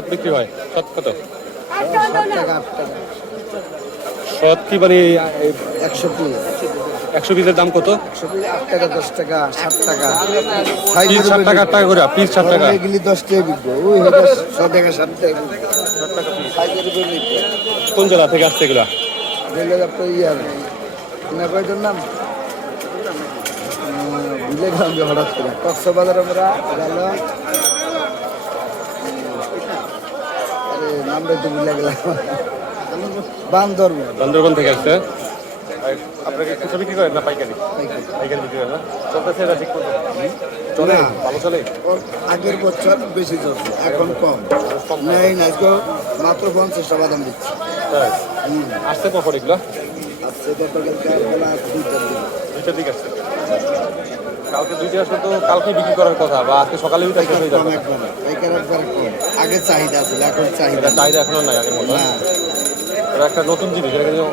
শত বিক্রি হয়? শত কত? 7 টাকা 8 টাকা শত কি মানে 100 পিস 100 পিসের দাম কত? 100 পিস 8 টাকা 10 টাকা 7 টাকা পিস 7 টাকা 8 টাকা করে, পিস 7 টাকা। এগুলি 10 টাকা বিকবো ওই এটা 6 টাকা 7 টাকা 7 টাকা পিস। সাইজের উপর নিতে কোন জেলা থেকে আসছে এগুলা? দিলে আপনার ইয়ার না কয়টার নাম ভুলে গেলাম যে হঠাৎ করে কক্সবাজার আমরা গেল আরে নামটা একটু ভুলে গেলাম বান্দরবান বান্দরবান থেকে আসছে। আপনাকে খুচরা বিক্রি করেন না পাইকারি? পাইকারি বিক্রি করেন না? চলতেছে এটা ঠিক মতো? চলে? না। ভালো চলে? ওর আগের বছর বেশি চলছে এখন কম নেই না আজকে মাত্র 50 টাকা দাম দিচ্ছে তাই? আসছে কখন এগুলো? আজকে গতকালকে বেলা 2টার দিকে দুইটার দিকে আসছে। কালকে দুইটা আসলে তো কালকে বিক্রি করার কথা, বা আজকে সকালে বিক্রি শেষ হয়ে কম যাবে। একবার পাইকার একবার কম আগে চাহিদা ছিল এখন চাহিদা এটা চাহিদা এখনো নাই আগের মতো। না এটা একটা নতুন জিনিস, এটা কিন্তু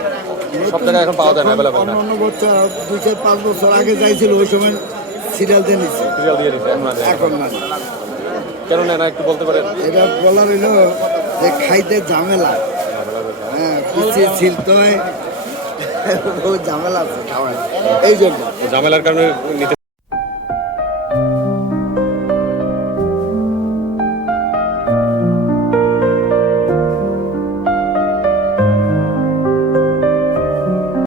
সব জায়গায় এখন পাওয়া যায় না, অ্যাভেলেবেল না। অন্য বছর 2-4-5 বছর আগে যাইছিল ওই সময় সিরিয়াল দিয়ে নিচ্ছে সিরিয়াল দিয়ে দিচ্ছে, এখন আর নেই। এখন না কেন নেয় না একটু বলতে পারেন? এটা বলার হইলো যে খাইতে ঝামেলা হ্যাঁ পিছিয়ে ছিলতে হয় ও ঝামেলা আছে খাওয়ায় এই জন্য ঝামেলার কারণে নিতে